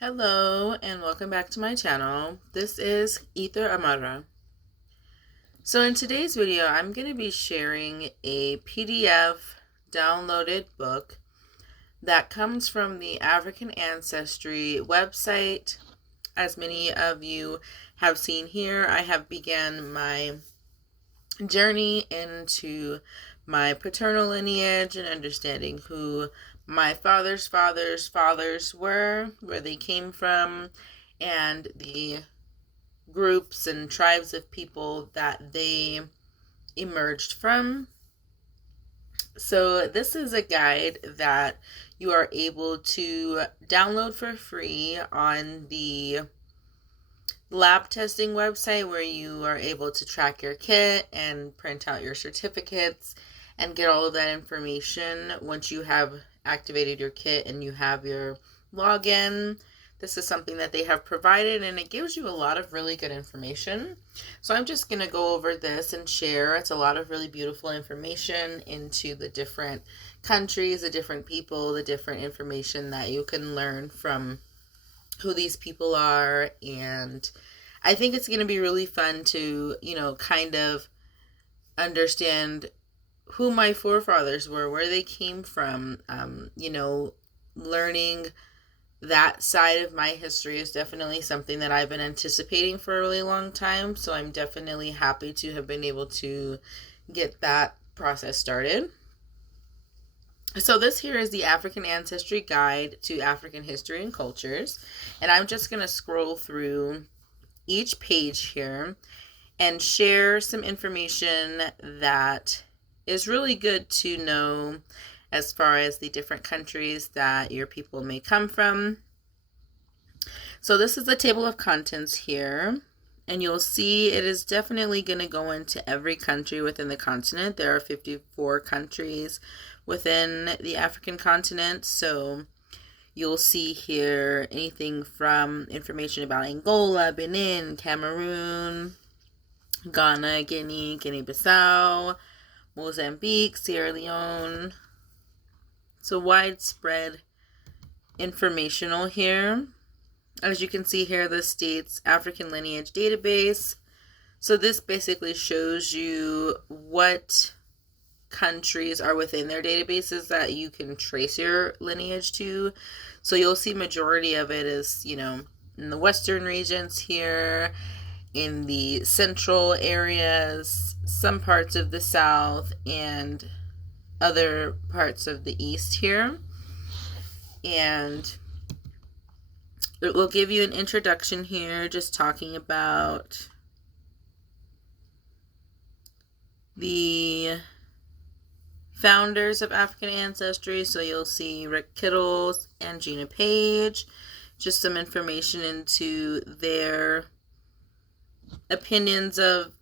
Hello and welcome back to my channel. This is Ether Amara. So in today's video, I'm going to be sharing a PDF downloaded book that comes from the African Ancestry website. As many of you have seen here, I have began my journey into my paternal lineage and understanding who my father's fathers were, where they came from, and the groups and tribes of people that they emerged from. So this is a guide that you are able to download for free on the lab testing website, where you are able to track your kit and print out your certificates and get all of that information once you have activated your kit and you have your login. This is something that they have provided, and it gives you a lot of really good information. So I'm just going to go over this and share. It's a lot of really beautiful information into the different countries, the different people, the different information that you can learn from who these people are. And I think it's going to be really fun to, kind of understand who my forefathers were, where they came from. Learning that side of my history is definitely something that I've been anticipating for a really long time. So I'm definitely happy to have been able to get that process started. So this here is the African Ancestry Guide to African History and Cultures. And I'm just going to scroll through each page here and share some information that is really good to know as far as the different countries that your people may come from. So this is the table of contents here, and you'll see it is definitely going to go into every country within the continent. There are 54 countries within the African continent, so you'll see here anything from information about Angola, Benin, Cameroon, Ghana, Guinea, Guinea-Bissau, Mozambique, Sierra Leone. So widespread informational here. As you can see here, this states African Lineage Database. So this basically shows you what countries are within their databases that you can trace your lineage to. So you'll see majority of it is, in the western regions here, in the central areas, some parts of the south, and other parts of the east here. And it will give you an introduction here, just talking about the founders of African Ancestry. So you'll see Rick Kittles and Gina Page, just some information into their opinions of,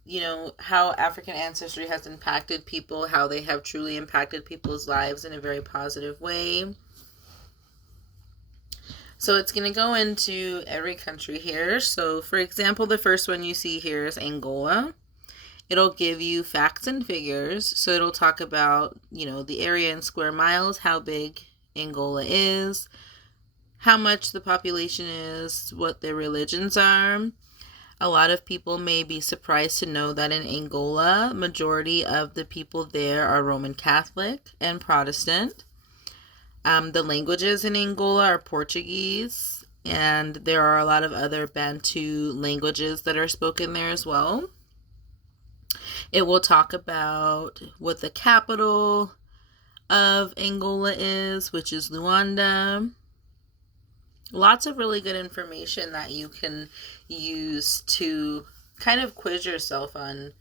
how African Ancestry has impacted people, how they have truly impacted people's lives in a very positive way. So it's going to go into every country here. So for example, the first one you see here is Angola. It'll give you facts and figures. So it'll talk about, the area in square miles, how big Angola is, how much the population is, what their religions are. A lot of people may be surprised to know that in Angola, majority of the people there are Roman Catholic and Protestant. The languages in Angola are Portuguese, and there are a lot of other Bantu languages that are spoken there as well. It will talk about what the capital of Angola is, which is Luanda. Lots of really good information that you can use to kind of quiz yourself on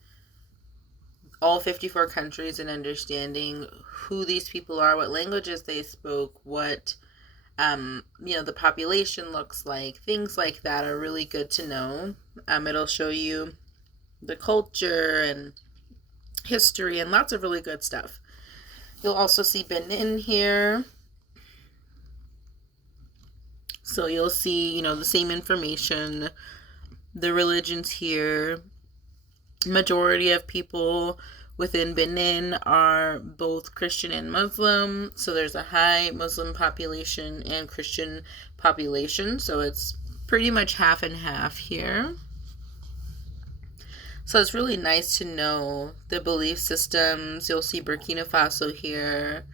all 54 countries and understanding who these people are, what languages they spoke, what the population looks like. Things like that are really good to know. It'll show you the culture and history and lots of really good stuff. You'll also see Benin here. So you'll see, the same information, the religions here. Majority of people within Benin are both Christian and Muslim. So there's a high Muslim population and Christian population. So it's pretty much half and half here. So it's really nice to know the belief systems. You'll see Burkina Faso here.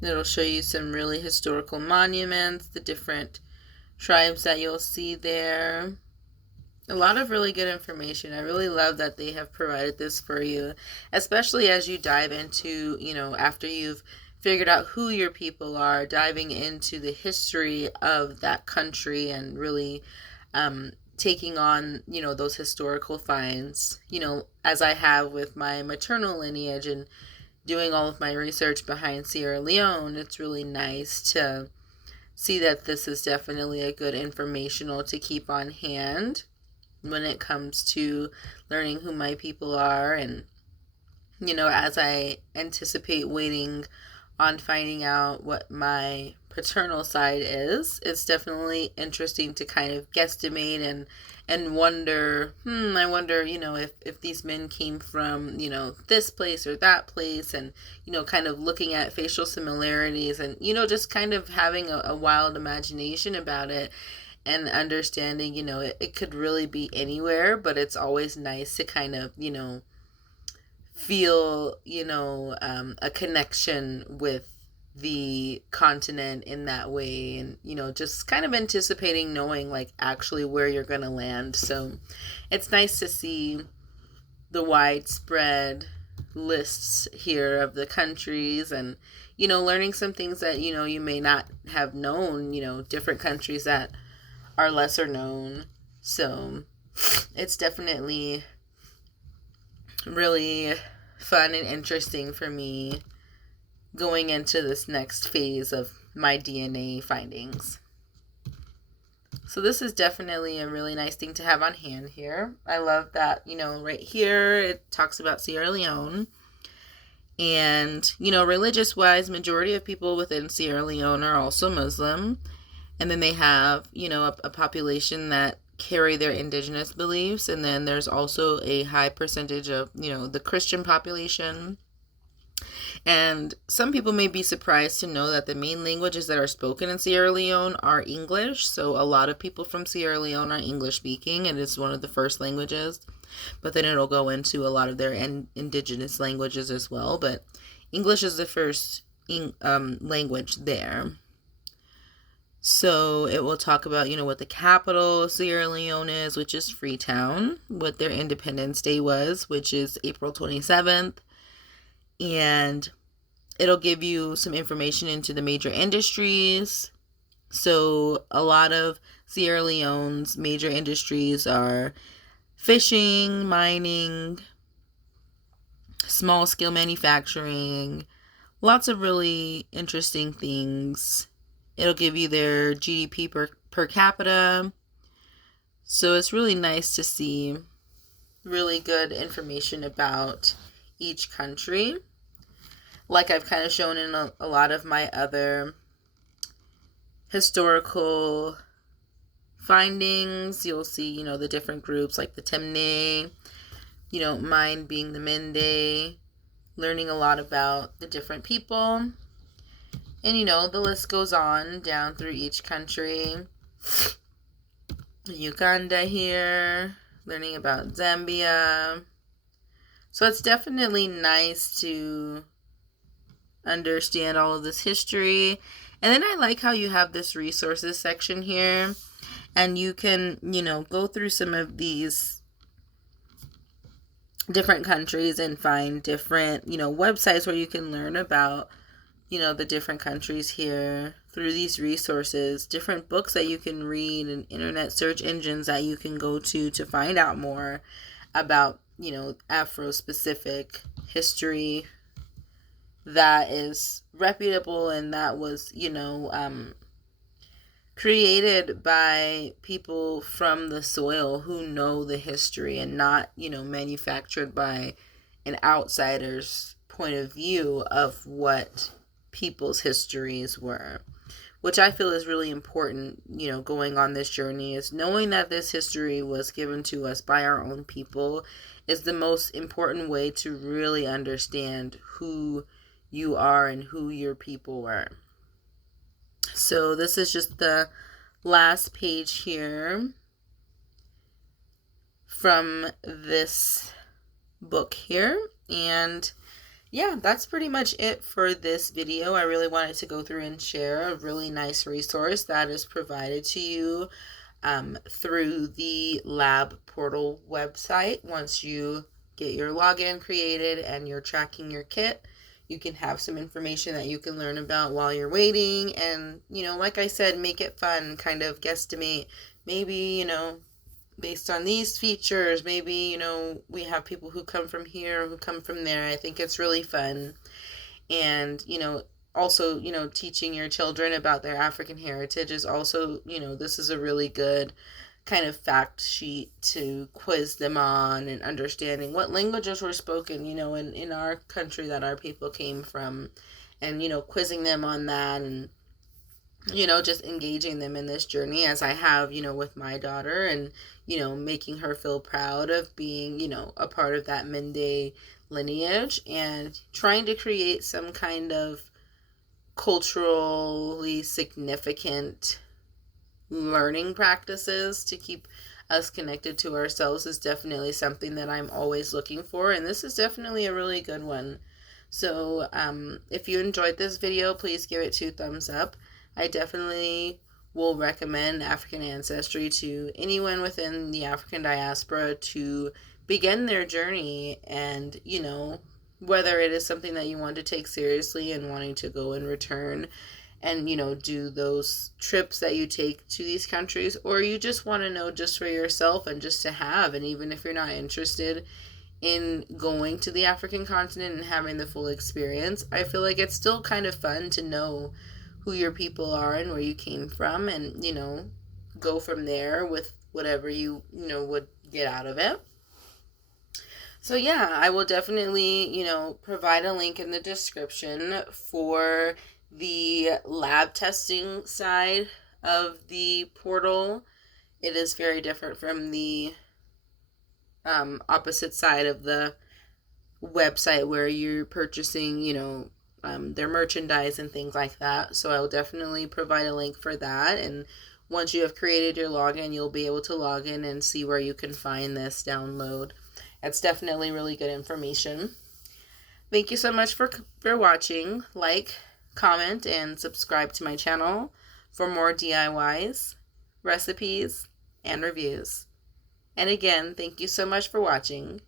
It'll show you some really historical monuments, the different tribes that you'll see there. A lot of really good information. I really love that they have provided this for you, especially as you dive into, after you've figured out who your people are, diving into the history of that country and really taking on, those historical finds, as I have with my maternal lineage and doing all of my research behind Sierra Leone. It's really nice to see that this is definitely a good informational to keep on hand when it comes to learning who my people are. And, as I anticipate waiting on finding out what my paternal side is, it's definitely interesting to kind of guesstimate and wonder, I wonder, if these men came from, this place or that place, and, kind of looking at facial similarities and, just kind of having a wild imagination about it and understanding, it could really be anywhere, but it's always nice to kind of, feel, a connection with the continent in that way, and just kind of anticipating knowing like actually where you're gonna land. So it's nice to see the widespread lists here of the countries, and learning some things that you may not have known, different countries that are lesser known. So it's definitely really fun and interesting for me going into this next phase of my DNA findings. So this is definitely a really nice thing to have on hand here. I love that, right here it talks about Sierra Leone. And, religious wise, majority of people within Sierra Leone are also Muslim. And then they have, a population that carry their indigenous beliefs. And then there's also a high percentage of, the Christian population. And some people may be surprised to know that the main languages that are spoken in Sierra Leone are English. So a lot of people from Sierra Leone are English speaking, and it's one of the first languages. But then it'll go into a lot of their indigenous languages as well. But English is the first language there. So it will talk about, what the capital of Sierra Leone is, which is Freetown, what their Independence Day was, which is April 27th. And it'll give you some information into the major industries. So a lot of Sierra Leone's major industries are fishing, mining, small scale manufacturing, lots of really interesting things. It'll give you their GDP per capita. So it's really nice to see really good information about each country. Like I've kind of shown in a lot of my other historical findings, you'll see, the different groups like the Temne, mine being the Mende, learning a lot about the different people. And, the list goes on down through each country. Uganda here, learning about Zambia. So it's definitely nice to understand all of this history. And then I like how you have this resources section here. And you can, go through some of these different countries and find different, websites where you can learn about, the different countries here through these resources, different books that you can read, and internet search engines that you can go to find out more about, Afro-specific history that is reputable and that was, created by people from the soil who know the history and not, manufactured by an outsider's point of view of what people's histories were. which I feel is really important, going on this journey, is knowing that this history was given to us by our own people is the most important way to really understand who you are and who your people were. So this is just the last page here from this book here. And yeah, that's pretty much it for this video. I really wanted to go through and share a really nice resource that is provided to you through the lab portal website. Once you get your login created and you're tracking your kit, you can have some information that you can learn about while you're waiting. And, like I said, make it fun, kind of guesstimate. Maybe, based on these features, maybe, we have people who come from here, who come from there. I think it's really fun. And, also, teaching your children about their African heritage is also, this is a really good kind of fact sheet to quiz them on, and understanding what languages were spoken, in our country that our people came from, and, quizzing them on that, and, just engaging them in this journey as I have, with my daughter, and, making her feel proud of being, a part of that Mende lineage, and trying to create some kind of culturally significant learning practices to keep us connected to ourselves is definitely something that I'm always looking for, and this is definitely a really good one. So if you enjoyed this video, please give it 2 thumbs up. I definitely will recommend African Ancestry to anyone within the African diaspora to begin their journey, and whether it is something that you want to take seriously and wanting to go and return and do those trips that you take to these countries, or you just want to know just for yourself and just to have. And even if you're not interested in going to the African continent and having the full experience, I feel like it's still kind of fun to know who your people are and where you came from, and go from there with whatever you would get out of it. So yeah, I will definitely, provide a link in the description for the lab testing side of the portal. It is very different from the opposite side of the website where you're purchasing, their merchandise and things like that. So I will definitely provide a link for that. And once you have created your login, you'll be able to log in and see where you can find this download. It's definitely really good information. Thank you so much for watching. Like, comment, and subscribe to my channel for more DIYs, recipes, and reviews. And again, thank you so much for watching.